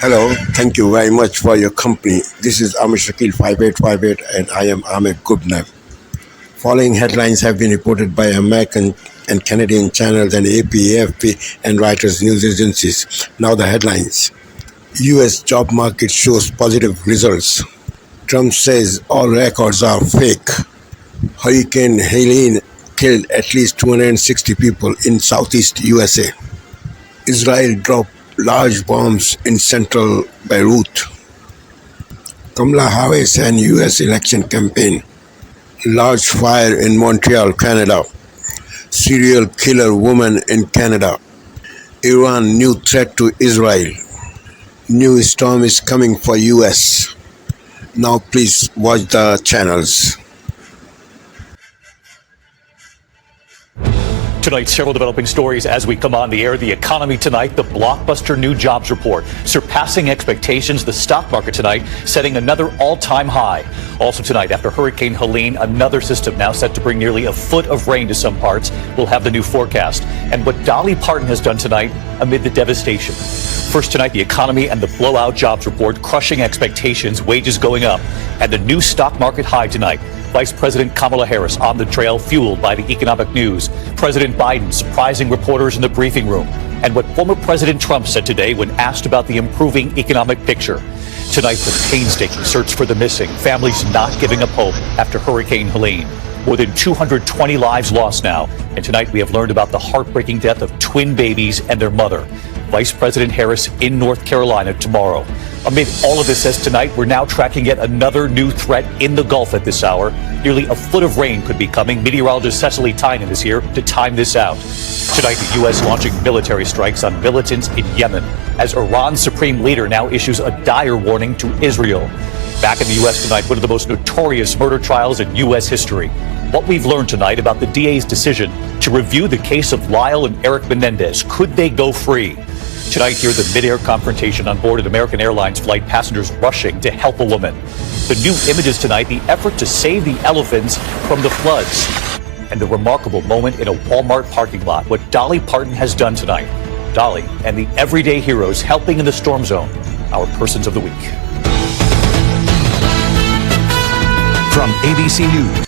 Hello, thank you very much for your company. This is Amir Shakil 5858 and I am Ahmed Gubner. Following headlines have been reported by American and Canadian channels and AP, AFP and Reuters news agencies. Now the headlines. US job market shows positive results. Trump says all records are fake. Hurricane Helene killed at least 260 people in southeast USA. Israel dropped large bombs in central Beirut. Kamala Harris and U.S. election campaign. Large fire in Montreal, Canada. Serial killer woman in Canada. Iran new threat to Israel. New storm is coming for U.S. Now please watch the channels. Tonight, several developing stories as we come on the air. The economy tonight, the blockbuster new jobs report, surpassing expectations. The stock market tonight setting another all-time high. Also tonight, after Hurricane Helene, another system now set to bring nearly a foot of rain to some parts. We'll have the new forecast. And what Dolly Parton has done tonight amid the devastation. First tonight, the economy and the blowout jobs report, crushing expectations, wages going up, and the new stock market high tonight. Vice President Kamala Harris on the trail, fueled by the economic news. President Biden surprising reporters in the briefing room. And what former President Trump said today when asked about the improving economic picture. Tonight, the painstaking search for the missing. Families not giving up hope after Hurricane Helene. More than 220 lives lost now. And tonight, we have learned about the heartbreaking death of twin babies and their mother. Vice President Harris in North Carolina tomorrow. Amid all of this, says tonight, we're now tracking yet another new threat in the Gulf at this hour. Nearly a foot of rain could be coming. Meteorologist Cecily Tynan is here to time this out. Tonight, the U.S. launching military strikes on militants in Yemen as Iran's supreme leader now issues a dire warning to Israel. Back in the U.S. tonight, one of the most notorious murder trials in U.S. history. What we've learned tonight about the DA's decision to review the case of Lyle and Eric Menendez. Could they go free? Tonight, hear the mid-air confrontation on board an American Airlines flight, passengers rushing to help a woman. The new images tonight, the effort to save the elephants from the floods. And the remarkable moment in a Walmart parking lot, what Dolly Parton has done tonight. Dolly and the everyday heroes helping in the storm zone, our Persons of the Week. From ABC News.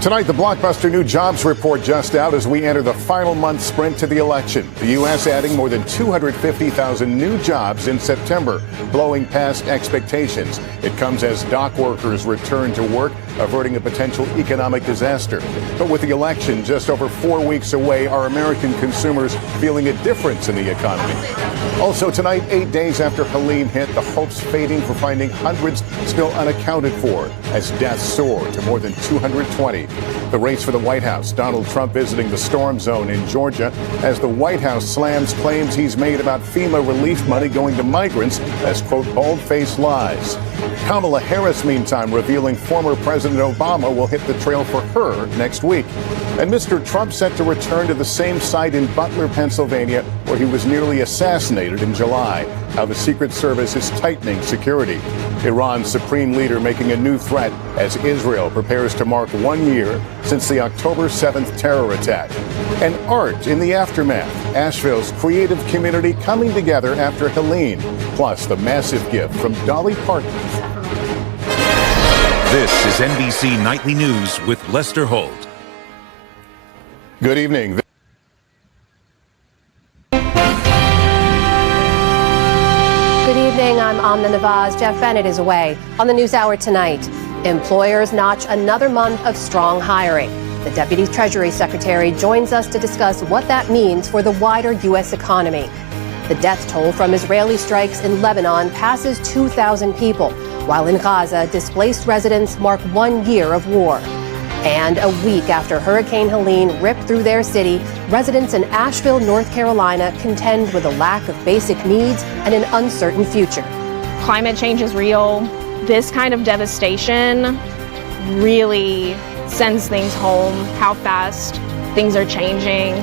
Tonight, the blockbuster new jobs report just out as we enter the final month sprint to the election. The U.S. adding more than 250,000 new jobs in September, blowing past expectations. It comes as dock workers return to work, averting a potential economic disaster. But with the election just over 4 weeks away, are American consumers feeling a difference in the economy? Also tonight, 8 days after Helene hit, the hopes fading for finding hundreds still unaccounted for as deaths soar to more than 220. The race for the White House, Donald Trump visiting the storm zone in Georgia as the White House slams claims he's made about FEMA relief money going to migrants as, quote, bold-faced lies. Kamala Harris, meantime, revealing former President Obama will hit the trail for her next week. And Mr. Trump set to return to the same site in Butler, Pennsylvania, where he was nearly assassinated in July. How the Secret Service is tightening security. Iran's supreme leader making a new threat as Israel prepares to mark 1 year since the October 7th terror attack. And art in the aftermath. Asheville's creative community coming together after Helene. Plus the massive gift from Dolly Parton. This is NBC Nightly News with Lester Holt. Good evening. Good evening, I'm Amna Nawaz. Jeff Bennett is away. On the NewsHour tonight, employers notch another month of strong hiring. The Deputy Treasury Secretary joins us to discuss what that means for the wider U.S. economy. The death toll from Israeli strikes in Lebanon passes 2,000 people, while in Gaza, displaced residents mark 1 year of war. And a week after Hurricane Helene ripped through their city, residents in Asheville, North Carolina contend with a lack of basic needs and an uncertain future. Climate change is real. This kind of devastation really sends things home, how fast things are changing.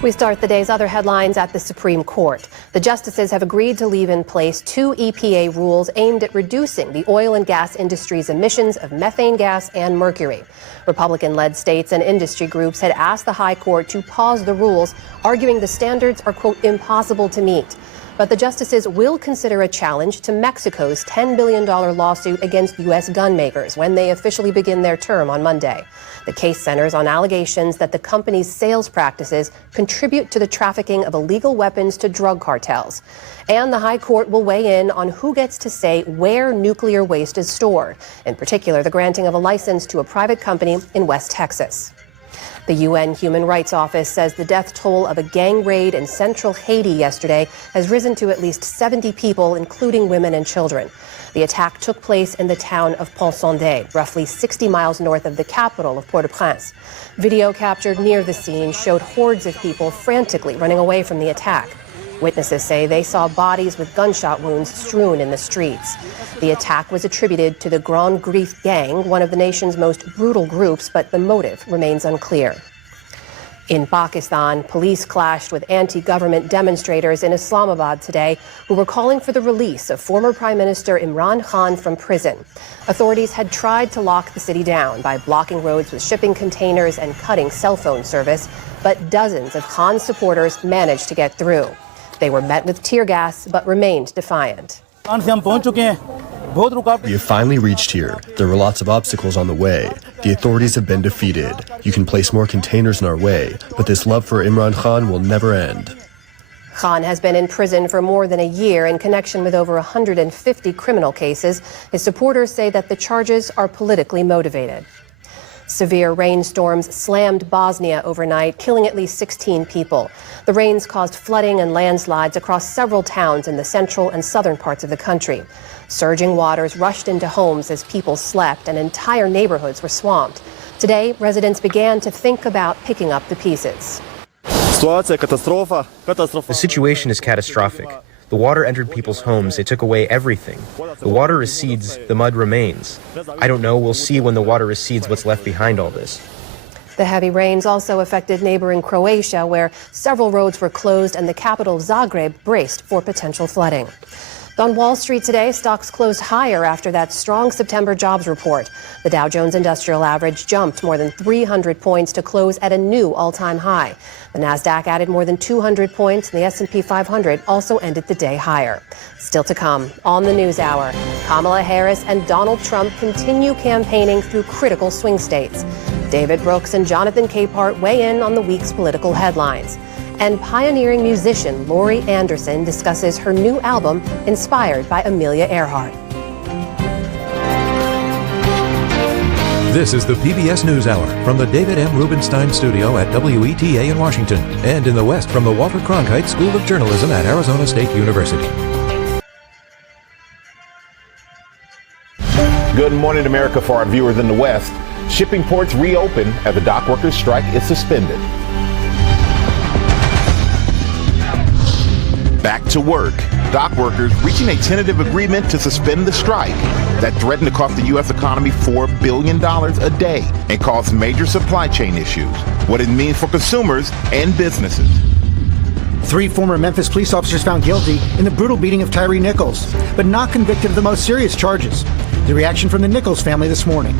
We start the day's other headlines at the Supreme Court. The justices have agreed to leave in place 2 EPA rules aimed at reducing the oil and gas industry's emissions of methane gas and mercury. Republican-led states and industry groups had asked the High Court to pause the rules, arguing the standards are, quote, impossible to meet. But the justices will consider a challenge to Mexico's $10 billion lawsuit against U.S. gun makers when they officially begin their term on Monday. The case centers on allegations that the company's sales practices contribute to the trafficking of illegal weapons to drug cartels. And the High Court will weigh in on who gets to say where nuclear waste is stored, in particular the granting of a license to a private company in West Texas. The UN Human Rights Office says the death toll of a gang raid in central Haiti yesterday has risen to at least 70 people, including women and children. The attack took place in the town of Pont-Sondé, roughly 60 miles north of the capital of Port-au-Prince. Video captured near the scene showed hordes of people frantically running away from the attack. Witnesses say they saw bodies with gunshot wounds strewn in the streets. The attack was attributed to the Grand Griffe gang, one of the nation's most brutal groups, but the motive remains unclear. In Pakistan, police clashed with anti-government demonstrators in Islamabad today who were calling for the release of former Prime Minister Imran Khan from prison. Authorities had tried to lock the city down by blocking roads with shipping containers and cutting cell phone service, but dozens of Khan's supporters managed to get through. They were met with tear gas but remained defiant. We have finally reached here. There were lots of obstacles on the way. The authorities have been defeated. You can place more containers in our way, but this love for Imran Khan will never end. Khan has been in prison for more than a year in connection with over 150 criminal cases. His supporters say that the charges are politically motivated. Severe rainstorms slammed Bosnia overnight, killing at least 16 people. The rains caused flooding and landslides across several towns in the central and southern parts of the country. Surging waters rushed into homes as people slept and entire neighborhoods were swamped. Today, residents began to think about picking up the pieces. The situation is catastrophic. The water entered people's homes. It took away everything. The water recedes, the mud remains. I don't know. We'll see when the water recedes what's left behind all this. The heavy rains also affected neighboring Croatia, where several roads were closed and the capital, Zagreb, braced for potential flooding. On Wall Street today, stocks closed higher after that strong September jobs report. The Dow Jones Industrial Average jumped more than 300 points to close at a new all-time high. The Nasdaq added more than 200 points, and the S&P 500 also ended the day higher. Still to come on the NewsHour, Kamala Harris and Donald Trump continue campaigning through critical swing states. David Brooks and Jonathan Capehart weigh in on the week's political headlines. And pioneering musician Laurie Anderson discusses her new album inspired by Amelia Earhart. This is the PBS NewsHour from the David M. Rubenstein Studio at WETA in Washington and in the West from the Walter Cronkite School of Journalism at Arizona State University. Good morning, America. For our viewers in the West, shipping ports reopen as the dock workers' strike is suspended. Back to work. Dock workers reaching a tentative agreement to suspend the strike that threatened to cost the U.S. economy $4 billion a day and cause major supply chain issues. What it means for consumers and businesses. 3 former Memphis police officers found guilty in the brutal beating of Tyree Nichols, but not convicted of the most serious charges. The reaction from the Nichols family this morning.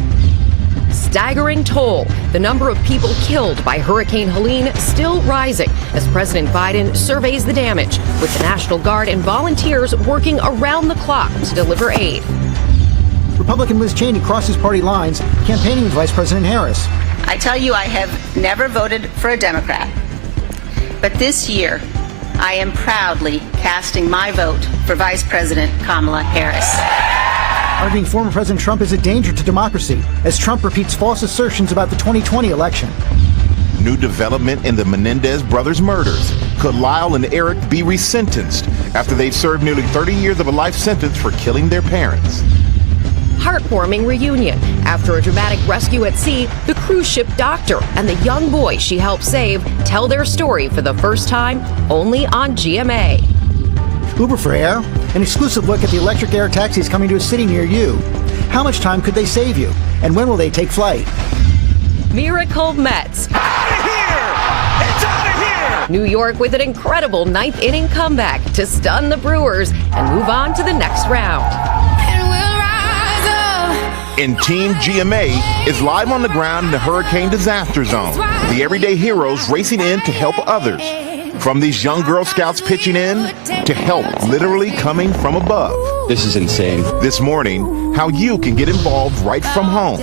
Staggering toll. The number of people killed by Hurricane Helene still rising as President Biden surveys the damage, with the National Guard and volunteers working around the clock to deliver aid. Republican Liz Cheney crosses party lines, campaigning with Vice President Harris. I tell you, I have never voted for a Democrat. But this year, I am proudly casting my vote for Vice President Kamala Harris. Arguing former President Trump is a danger to democracy as Trump repeats false assertions about the 2020 election. New development in the Menendez brothers' murders. Could Lyle and Eric be resentenced after they've served nearly 30 years of a life sentence for killing their parents? Heartwarming reunion. After a dramatic rescue at sea, the cruise ship doctor and the young boy she helped save tell their story for the first time only on GMA. Uber for Air, an exclusive look at the electric air taxis coming to a city near you. How much time could they save you? And when will they take flight? Miracle Mets. Out of here! It's out of here! New York with an incredible ninth inning comeback to stun the Brewers and move on to the next round. And Team GMA is live on the ground in the hurricane disaster zone. The everyday heroes racing in to help others. From these young Girl Scouts pitching in to help literally coming from above. This is insane. This morning, how you can get involved right from home.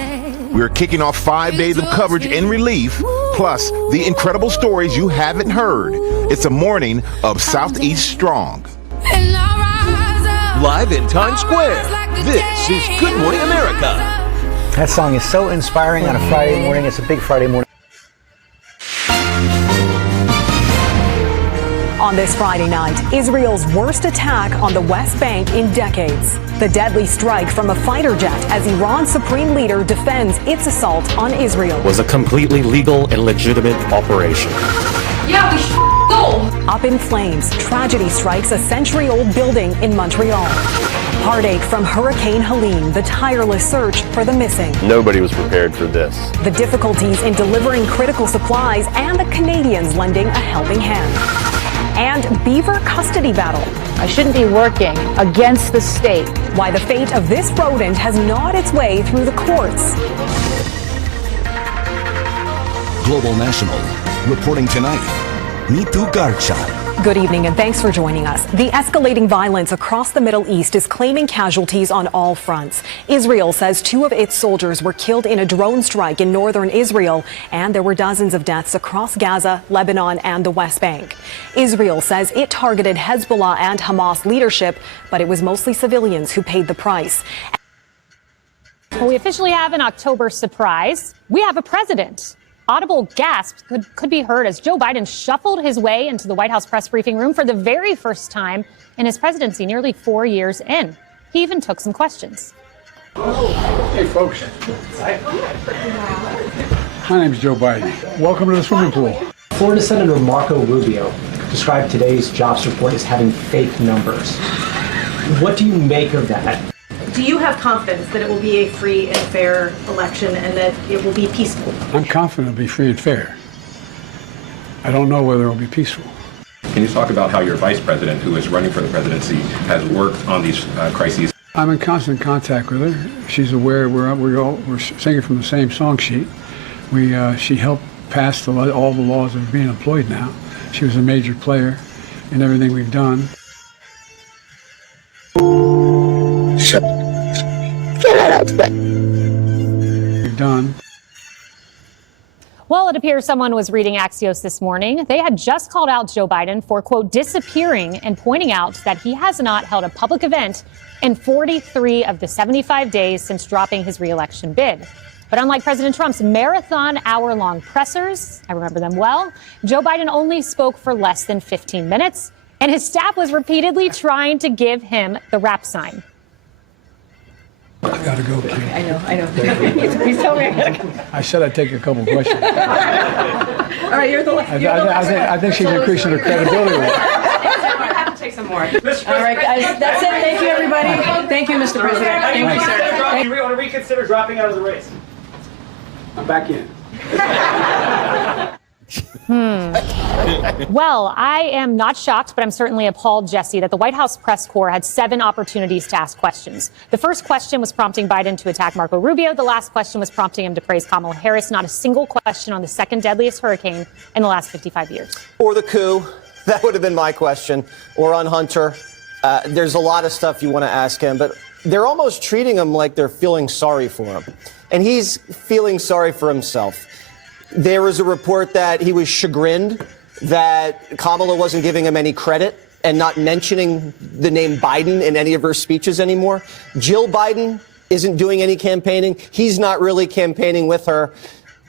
We're kicking off 5 days of coverage and relief, plus the incredible stories you haven't heard. It's a morning of Southeast Strong. Live in Times Square, this is Good Morning America. That song is so inspiring on a Friday morning. It's a big Friday morning. On this Friday night, Israel's worst attack on the West Bank in decades. The deadly strike from a fighter jet as Iran's supreme leader defends its assault on Israel. Was a completely legal and legitimate operation. Yeah, we should go. Up in flames, tragedy strikes a century-old building in Montreal. Heartache from Hurricane Helene, the tireless search for the missing. Nobody was prepared for this. The difficulties in delivering critical supplies and the Canadians lending a helping hand. And beaver custody battle. I shouldn't be working against the state. Why the fate of this rodent has gnawed its way through the courts. Global National, reporting tonight, Neetu Garcha. Good evening and thanks for joining us. The escalating violence across the Middle East is claiming casualties on all fronts. Israel says 2 of its soldiers were killed in a drone strike in northern Israel, and there were dozens of deaths across Gaza, Lebanon, and the West Bank. Israel says it targeted Hezbollah and Hamas leadership, but it was mostly civilians who paid the price. Well, we officially have an October surprise. We have a president. Audible gasps could be heard as Joe Biden shuffled his way into the White House press briefing room for the very first time in his presidency, nearly 4 years in. He even took some questions. Hey, folks. My name's Joe Biden. Welcome to the swimming pool. Florida Senator Marco Rubio described today's jobs report as having fake numbers. What do you make of that? Do you have confidence that it will be a free and fair election and that it will be peaceful? I'm confident it'll be free and fair. I don't know whether it'll be peaceful. Can you talk about how your vice president, who is running for the presidency, has worked on these crises? I'm in constant contact with her. She's aware we're singing from the same song sheet. She helped pass all the laws that are being employed now. She was a major player in everything we've done. We've done. Well, it appears someone was reading Axios this morning. They had just called out Joe Biden for, quote, disappearing and pointing out that he has not held a public event in 43 of the 75 days since dropping his re-election bid. But unlike President Trump's marathon hour-long pressers, I remember them well, Joe Biden only spoke for less than 15 minutes, and his staff was repeatedly trying to give him the rap sign. I gotta go, Kim. I know. He's telling me I gotta go. I said I'd take a couple questions. All right, you're the last. I think she's increasing her credibility. You have to take some more. All right, guys, that's it. Thank you, everybody. Thank you, Mr. President. Thank you, sir. You want to reconsider dropping out of the race? I'm back in. Well, I am not shocked, but I'm certainly appalled, Jesse, that the White House press corps had 7 opportunities to ask questions. The first question was prompting Biden to attack Marco Rubio. The last question was prompting him to praise Kamala Harris. Not a single question on the second deadliest hurricane in the last 55 years. Or the coup. That would have been my question. Or on Hunter. There's a lot of stuff you want to ask him, but they're almost treating him like they're feeling sorry for him. And he's feeling sorry for himself. There was a report that he was chagrined that Kamala wasn't giving him any credit and not mentioning the name Biden in any of her speeches anymore. Jill Biden isn't doing any campaigning. He's not really campaigning with her.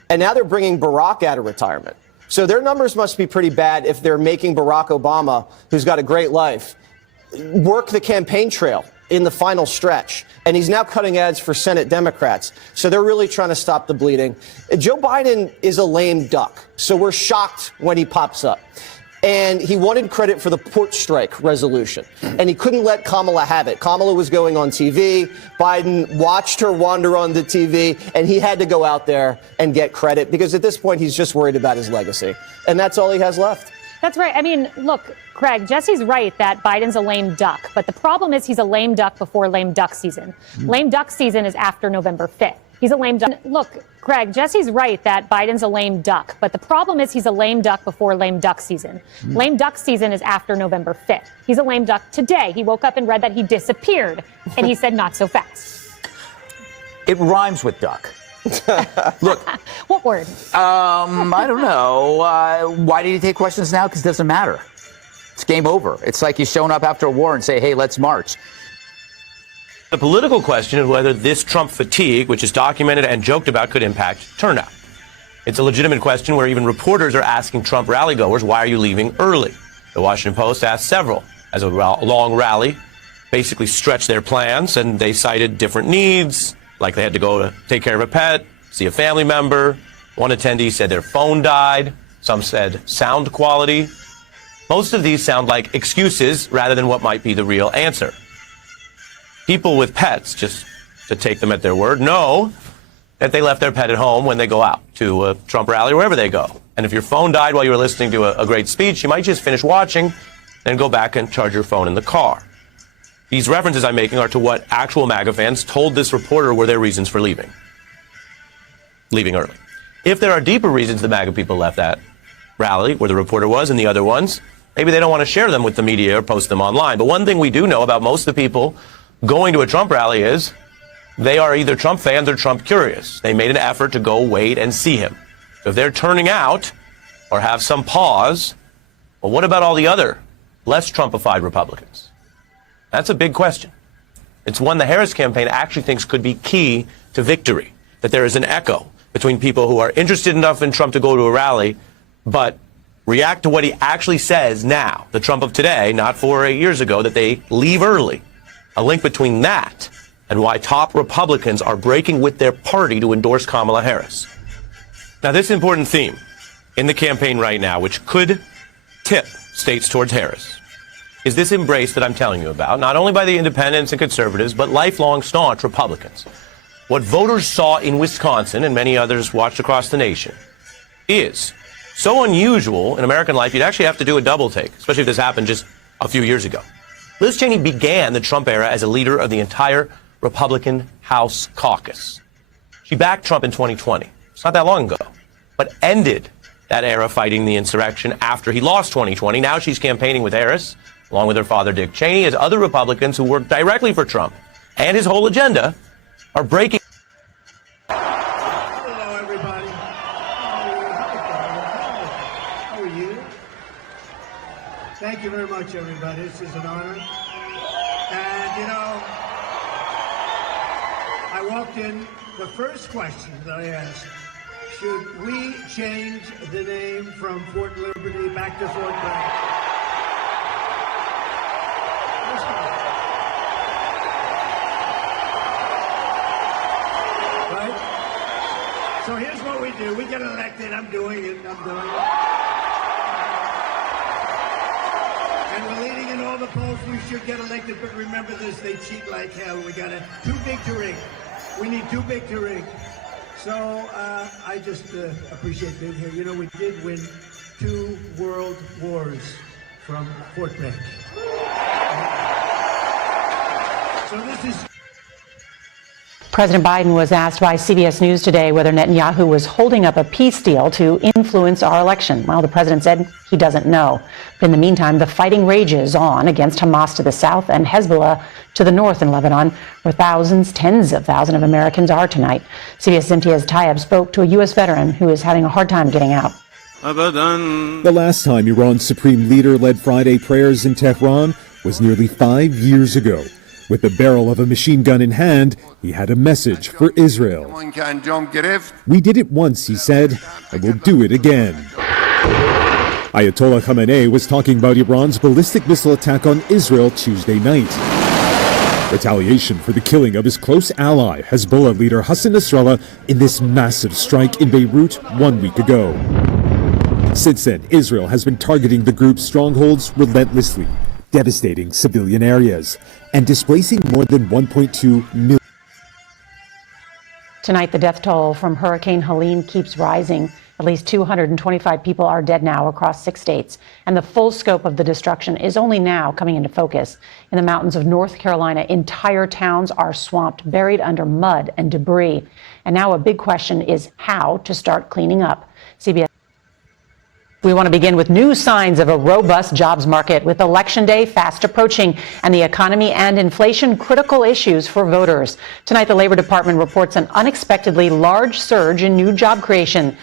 And now they're bringing Barack out of retirement. So their numbers must be pretty bad if they're making Barack Obama, who's got a great life, work the campaign trail in the final stretch. And he's now cutting ads for Senate Democrats. So they're really trying to stop the bleeding. Joe Biden is a lame duck. So we're shocked when he pops up. And he wanted credit for the port strike resolution. And he couldn't let Kamala have it. Kamala was going on TV. Biden watched her wander on the TV. And he had to go out there and get credit because at this point, he's just worried about his legacy. And that's all he has left. That's right. I mean, look, Craig, Jesse's right that Biden's a lame duck. But the problem is he's a lame duck before lame duck season. Lame duck season is after November 5th. He's a lame duck. Look, Craig, Jesse's right that Biden's a lame duck. But the problem is he's a lame duck before lame duck season. Lame duck season is after November 5th. He's a lame duck today. He woke up and read that he disappeared. And he said, not so fast. It rhymes with duck. Look. What word? I don't know. Why did you take questions now? Because it doesn't matter. It's game over. It's like you showing up after a war and say, hey, let's march. The political question is whether this Trump fatigue, which is documented and joked about, could impact turnout. It's a legitimate question where even reporters are asking Trump rally-goers, why are you leaving early? The Washington Post asked several as a long rally basically stretched their plans, and they cited different needs, like they had to go to take care of a pet, see a family member. One attendee said their phone died. Some said sound quality. Most of these sound like excuses rather than what might be the real answer. People with pets, just to take them at their word, know that they left their pet at home when they go out to a Trump rally, wherever they go. And if your phone died while you were listening to a great speech, you might just finish watching, then go back and charge your phone in the car. These references I'm making are to what actual MAGA fans told this reporter were their reasons for leaving early. If there are deeper reasons the MAGA people left that rally, where the reporter was and the other ones, maybe they don't want to share them with the media or post them online. But one thing we do know about most of the people going to a Trump rally is they are either Trump fans or Trump curious. They made an effort to go wait and see him. So if they're turning out or have some pause, well, what about all the other less Trumpified Republicans? That's a big question. It's one the Harris campaign actually thinks could be key to victory, that there is an echo between people who are interested enough in Trump to go to a rally, but react to what he actually says now, the Trump of today, not 4 or 8 years ago, that they leave early. A link between that and why top Republicans are breaking with their party to endorse Kamala Harris. Now, this important theme in the campaign right now, which could tip states towards Harris, is this embrace that I'm telling you about, not only by the independents and conservatives, but lifelong staunch Republicans. What voters saw in Wisconsin and many others watched across the nation is so unusual in American life, you'd actually have to do a double take, especially if this happened just a few years ago. Liz Cheney began the Trump era as a leader of the entire Republican House caucus. She backed Trump in 2020. It's not that long ago, but ended that era fighting the insurrection after he lost 2020. Now she's campaigning with Harris, along with her father, Dick Cheney, as other Republicans who work directly for Trump and his whole agenda are breaking. Hello, everybody. How are you? Thank you very much, everybody. This is an honor. And, you know, I walked in, the first question that I asked, should we change the name from Fort Liberty back to Fort Bragg? Right? So here's what we do. We get elected. I'm doing it. And we're leading in all the polls. We should get elected. But remember this, they cheat like hell. We got too big to rig. We need too big to rig. So I just appreciate being here. You know, we did win 2 world wars from Fort Bragg. So this is... President Biden was asked by CBS News today whether Netanyahu was holding up a peace deal to influence our election. Well, the president said he doesn't know. But in the meantime, the fighting rages on against Hamas to the south and Hezbollah to the north in Lebanon, where thousands, tens of thousands of Americans are tonight. CBS's Imtiaz Tayeb spoke to a U.S. veteran who is having a hard time getting out. The last time Iran's supreme leader led Friday prayers in Tehran was nearly 5 years ago. With the barrel of a machine gun in hand, he had a message for Israel. We did it once, he said, and we'll do it again. Ayatollah Khamenei was talking about Iran's ballistic missile attack on Israel Tuesday night. Retaliation for the killing of his close ally, Hezbollah leader Hassan Nasrallah, in this massive strike in Beirut 1 week ago. Since then, Israel has been targeting the group's strongholds relentlessly, devastating civilian areas, and displacing more than 1.2 million. Tonight, the death toll from Hurricane Helene keeps rising. At least 225 people are dead now across 6 states, and the full scope of the destruction is only now coming into focus. In the mountains of North Carolina, entire towns are swamped, buried under mud and debris. And now a big question is how to start cleaning up. CBS. We want to begin with new signs of a robust jobs market, with Election Day fast approaching and the economy and inflation critical issues for voters. Tonight, the Labor Department reports an unexpectedly large surge in new job creation.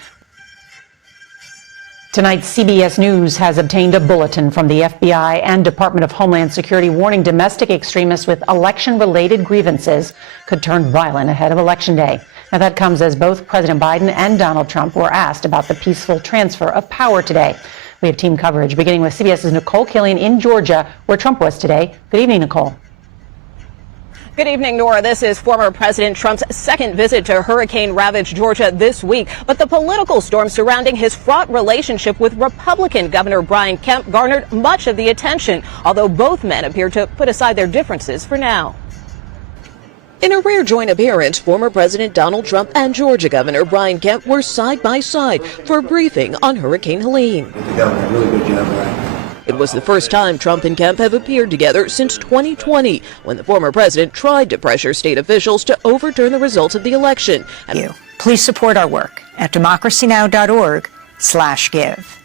Tonight, CBS News has obtained a bulletin from the FBI and Department of Homeland Security warning domestic extremists with election-related grievances could turn violent ahead of Election Day. Now, that comes as both President Biden and Donald Trump were asked about the peaceful transfer of power today. We have team coverage, beginning with CBS's Nicole Killian in Georgia, where Trump was today. Good evening, Nicole. Good evening, Nora. This is former President Trump's second visit to hurricane-ravaged Georgia this week. But the political storm surrounding his fraught relationship with Republican Governor Brian Kemp garnered much of the attention, although both men appear to put aside their differences for now. In a rare joint appearance, former President Donald Trump and Georgia Governor Brian Kemp were side by side for a briefing on Hurricane Helene. It was the first time Trump and Kemp have appeared together since 2020, when the former president tried to pressure state officials to overturn the results of the election. Please support our work at democracynow.org/give.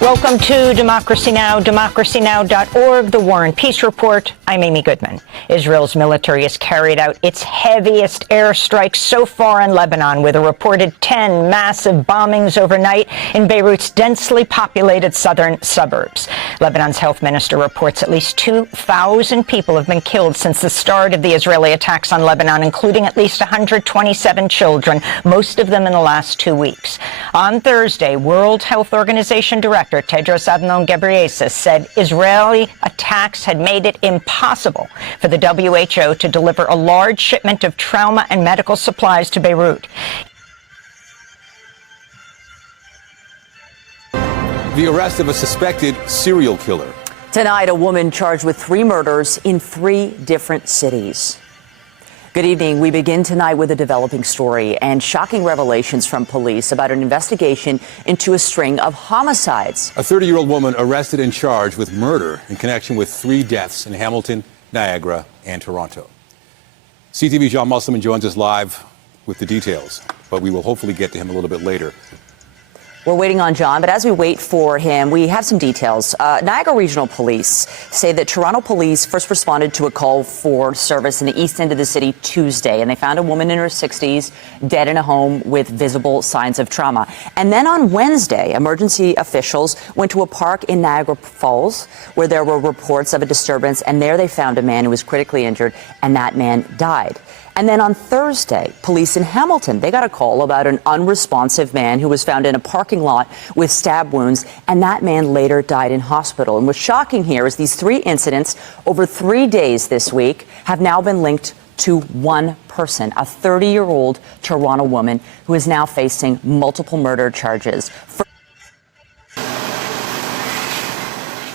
Welcome to Democracy Now!, democracynow.org, The War and Peace Report. I'm Amy Goodman. Israel's military has carried out its heaviest airstrikes so far in Lebanon, with a reported 10 massive bombings overnight in Beirut's densely populated southern suburbs. Lebanon's health minister reports at least 2,000 people have been killed since the start of the Israeli attacks on Lebanon, including at least 127 children, most of them in the last 2 weeks. On Thursday, World Health Organization Director Tedros Adhanom Ghebreyesus said Israeli attacks had made it impossible for the WHO to deliver a large shipment of trauma and medical supplies to Beirut. The arrest of a suspected serial killer. Tonight, a woman charged with 3 murders in 3 different cities. Good evening. We begin tonight with a developing story and shocking revelations from police about an investigation into a string of homicides. A 30-year-old woman arrested and charged with murder in connection with 3 deaths in Hamilton, Niagara, and Toronto. CTV's John Musselman joins us live with the details, but we will hopefully get to him a little bit later. We're waiting on John, but as we wait for him, we have some details. Niagara Regional Police say that Toronto police first responded to a call for service in the east end of the city Tuesday, and they found a woman in her 60s dead in a home with visible signs of trauma. And then on Wednesday, emergency officials went to a park in Niagara Falls where there were reports of a disturbance, and there they found a man who was critically injured, and that man died. And then on Thursday, police in Hamilton, they got a call about an unresponsive man who was found in a parking lot with stab wounds, and that man later died in hospital. And what's shocking here is these 3 incidents over 3 days this week have now been linked to one person, a 30-year-old Toronto woman who is now facing multiple murder charges.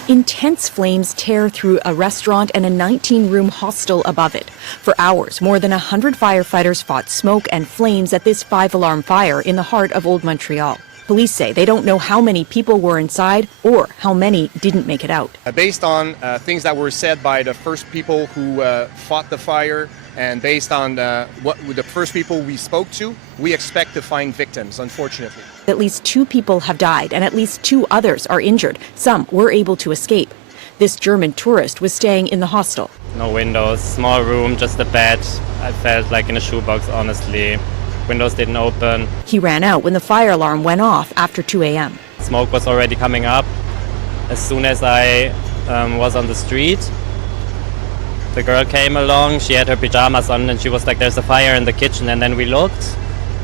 Intense flames tear through a restaurant and a 19-room hostel above it. For hours, more than 100 firefighters fought smoke and flames at this 5-alarm fire in the heart of Old Montreal. Police say they don't know how many people were inside or how many didn't make it out. Based on things that were said by the first people who fought the fire, and based on what the first people we spoke to, we expect to find victims, unfortunately. At least 2 people have died and at least 2 others are injured. Some were able to escape. This German tourist was staying in the hostel. No windows, small room, just a bed. I felt like in a shoebox, honestly. Windows didn't open. He ran out when the fire alarm went off after 2 a.m. Smoke was already coming up. As soon as I was on the street, the girl came along, she had her pajamas on, and she was like, there's a fire in the kitchen. And then we looked,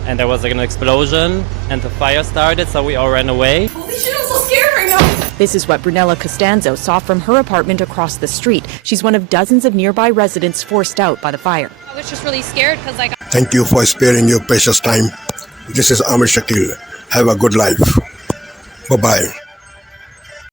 and there was like an explosion, and the fire started, so we all ran away. Holy shit, I'm so scared right now. This is what Brunella Costanzo saw from her apartment across the street. She's one of dozens of nearby residents forced out by the fire. I was just really scared because Thank you for sparing your precious time. This is Amir Shakil. Have a good life. Bye-bye.